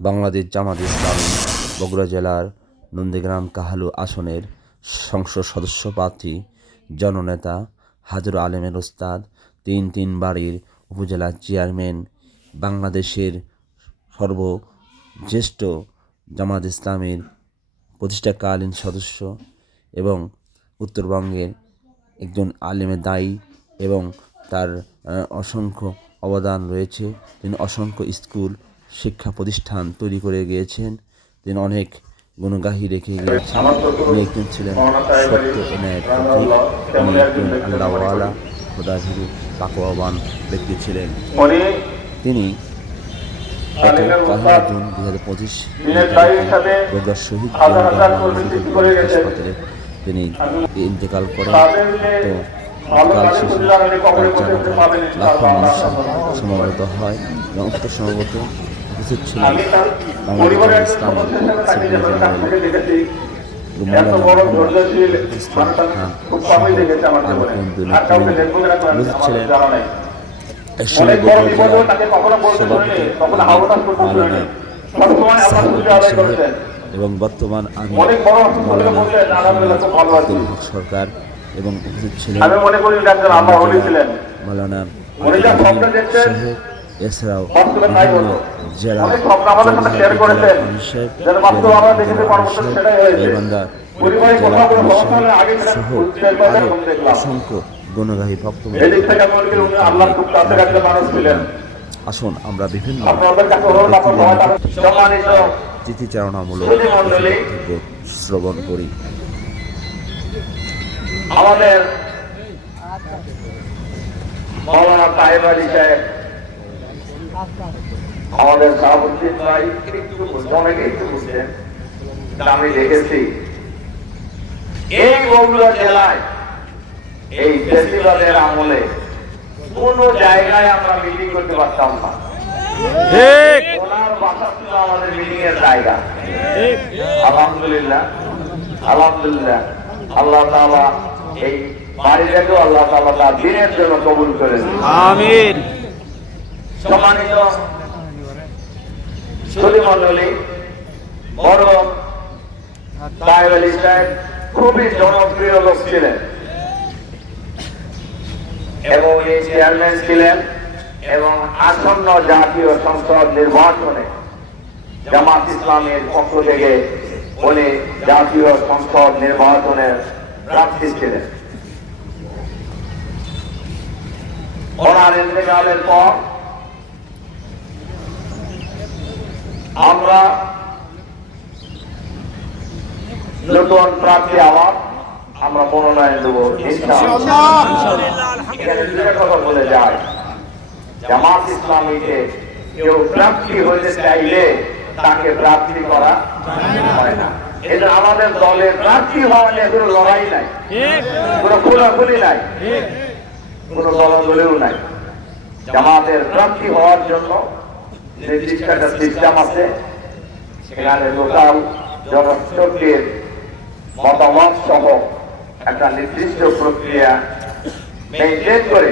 বাংলাদেশ জামাত ইসলামী বগুড়া জেলার নন্দীগ্রাম কাহালু আসনের সংসদ সদস্য প্রার্থী, জননেতা হাজর আলেমের ওস্তাদ, তিন তিন বাড়ির উপজেলা চেয়ারম্যান, বাংলাদেশের সর্বজ্যেষ্ঠ জামাত ইসলামের প্রতিষ্ঠাকালীন সদস্য এবং উত্তরবঙ্গের একজন আলেমে দায়ী এবং তার অসংখ্য অবদান রয়েছে। তিনি অসংখ্য স্কুল শিক্ষা প্রতিষ্ঠান তৈরি করে গিয়েছেন। তিনি অনেক গুণগাহী রেখে গিয়েছেন। তিনি একজন ছিলেন সত্য এনায়ের প্রতীক একজন আল্লাহওয়ালা খোদাভীরু ব্যক্তি ছিলেন। তিনি গত পহেলা জুন দুই হাজার পঁচিশ শহীদ। হাসপাতালে তিনি ইন্তেকাল করেন। তো কাল শেষে উনি লাখো মানুষ সমাবেত হয় এবং অত্যন্ত কাছ মৌলানা আদায় করেছেন। এবং বর্তমান আমি সরকার এবং উপস্থিত ছিলেন আমি এছাড়াও বিভিন্ন জেলা। গাইবান্ধা জেলা পুলিশ সহ। অসংখ্য গুণগাহী ছিলেন। আসুন আমরা বিভিন্ন স্মৃতিচারণামূলক শ্রবণ করি। আমাদের মৌলানা সাহেব আলী সাহেব আমাদের শাহাবুদ্দিন ভাই একটু অনেকে একটু বুঝছেন আমি দেখেছি এই বগুড়া জেলায় এই ফেস্টিভ্যালের আমলে কোন জায়গায় আমরা মিটিং করতে পারতাম না। ওনার বাসা ছিল আমাদের মিটিং এর জায়গা। আলহামদুলিল্লাহ আলহামদুলিল্লাহ। আল্লাহ তাআলা এই বাড়িটাকেও আল্লাহ তাআলা তার দিনের জন্য কবুল করে দিন। আমিন। খুবই জনপ্রিয় লোক ছিলেন। এবং এই চেয়ারম্যান ছিলেন এবং আসন্ন জাতীয় সংসদ নির্বাচনে জামাত ইসলামের পক্ষ থেকে উনি জাতীয় সংসদ নির্বাচনের প্রার্থী ছিলেন। ওনার ইন্তেকালের পর আমরা নতুন প্রার্থী আবার আমরা মনোনয়ন দেবো কথা বলে যায় জামাত ইসলামীকে কেউ প্রার্থী হতে চাইলে তাকে প্রার্থী করা হয় না। এটা আমাদের দলের প্রার্থী হওয়া নিয়ে কোনো লড়াই নাই, কোনো খোলাখুলি নাই, কোনো দলাদলেও নাই। জামাতের প্রার্থী হওয়ার জন্য নির্দিষ্ট একটা সিস্টেম আছে, সেখানে লোকাল জনশক্তির মতামত সহ একটা নির্দিষ্ট প্রক্রিয়া মেনটেন করে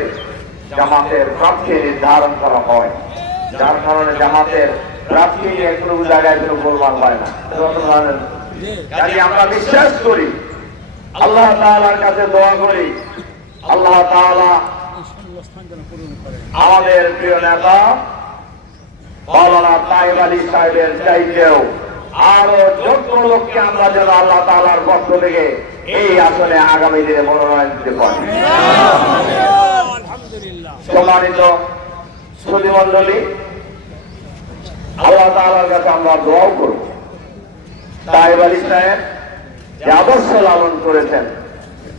জামাতের প্রার্থী নির্ধারণ করা হয়। যার কারণে জামাতের নিয়ে কোনো জায়গায় কোনো গোলমাল হয় না। আমরা বিশ্বাস করি, আল্লাহ তাআলার কাছে দোয়া করি, আল্লাহ তাআলা আমাদের প্রিয় নেতা মৌলানা আলী সাহেবের চাইতেও আরও যোগ্য লোককে আমরা যেন আল্লাহ তাআলার পক্ষ থেকে এই আসনে আগামী দিনে মনোনয়ন দিতে পারি। সম্মানিত আল্লাহ তাআলার কাছে আমরা দোয়াও করব। আলী সাহেব লালন করেছেন,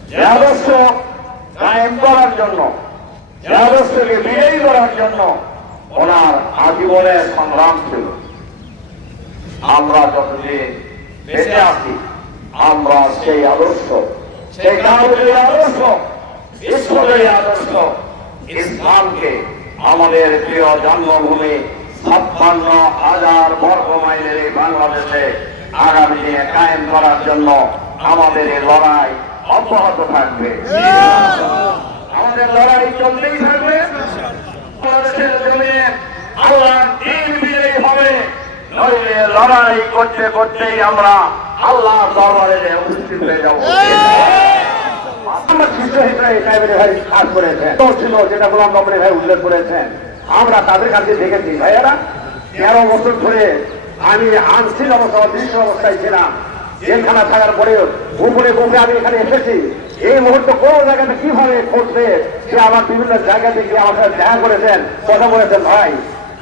যে কায়েম করার জন্য, যে বিজয়ী করার জন্য ওনার আজীবনের সংগ্রাম ছিল। আমরা যতদিন বেঁচে আছি আমরা সেই আদর্শ সেই কারণের আদর্শ ঈশ্বরের আদর্শ। ইসলামকে আমাদের প্রিয় জন্মভূমি ছাপ্পান্ন হাজার বর্গ মাইলের এই বাংলাদেশে আগামী দিনে কায়েম করার জন্য আমাদের এই লড়াই অব্যাহত থাকবে। আমাদের লড়াই চলতেই থাকবে। বাংলাদেশের জমিনে আল্লাহর দিন বিজয়ী হবে। নইলে লড়াই করতে করতেই আমরা আল্লাহ দরবারে উপস্থিত হয়ে যাব। ভাই কাজ করেছেন। ছিল যেটা গোলাম বাবুরের ভাই উল্লেখ করেছেন। আমরা তাদের কাছে দেখেছি, ভাইয়ারা, তেরো বছর ধরে আমি আনসিল অবস্থা অদৃশ্য অবস্থায় ছিলাম। জেলখানা থাকার পরেও উপরে উপরে আমি এখানে এসেছি। এই মুহূর্তে কোন জায়গাতে কীভাবে ঘটবে সে আমার বিভিন্ন জায়গা থেকে আমার সাথে দেখা করেছেন কথা বলেছেন ভাই।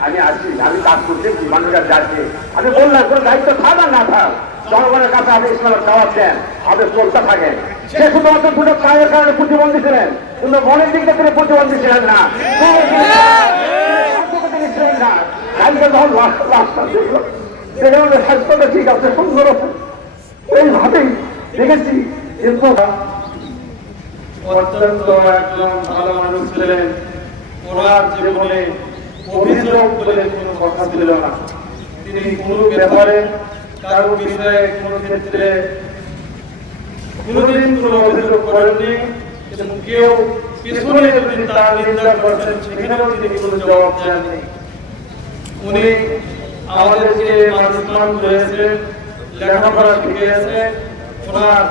আমি আসছি আমি কাজ করতেছি মানুষরা যাচ্ছে। আমি বললাম কোনো দায়িত্ব থাক আর না থাক জনগণের কাছে আপনি ইসলামের দাওয়াত দেন আপনি চলতে থাকেন সে শুধুমাত্র দুটো পায়ের কারণে প্রতিবন্ধী ছিলেন কিন্তু মনের দিক থেকে তিনি প্রতিবন্ধী ছিলেন না। ছিলেন না কালকে যখন রাস্তা রাস্তা। দেখল সেখানে স্বাস্থ্যটা ঠিক আছে সুন্দর আছে। এইভাবেই দেখেছি কিন্তু অত্যন্ত একজন ভালো মানুষ ছিলেন ওনার জীবনে অভিযোগ বলে কোনো কথা ছিল না। তিনি কোনো ব্যাপারে কারও বিষয়ে কোনো ক্ষেত্রে কোনোদিন কোনো অভিযোগ করেননি, এবং কেউ পিছনে যদি তার নিন্দা করছেন সেখানেও তিনি কোনো জবাব দেননি। উনি আমাদেরকে মানুষ মানুষ হয়েছে লেখাপড়া শিখিয়েছে ওনার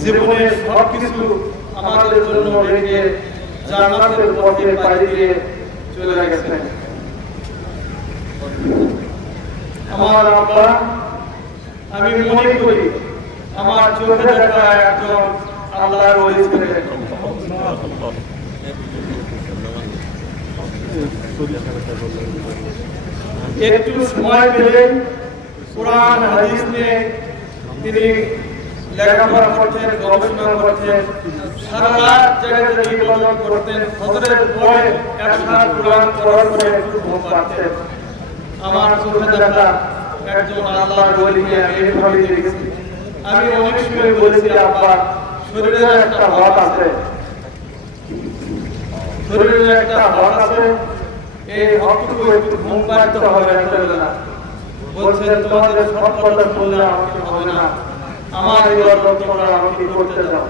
জীবনে সবকিছু আমাদের জন্য আমার আব্বা, আমি মনে করি আমার চোখে দেখা একজন আল্লাহর একটু সময় পেলেন। কোরআন, হাদিস নিয়ে তিনি লেখাপড়া করতেন গবেষণা করতেন সারা রাত জায়গা থেকে ইবাদত করতেন। ফজরের পরে একসাথে কোরআন পড়ার পরে একটু ঘুম পাচ্ছেন। আমার চোখে দেখা একজন আল্লাহর আমি এইভাবে দেখেছি। আমি অনেক সময় বলেছি, আব্বা শরীরে একটা হক আছে। শরীরে একটা হক আছে। এই একটু তোমাদের আমার এই তোমরা আমাকে করতে দাও।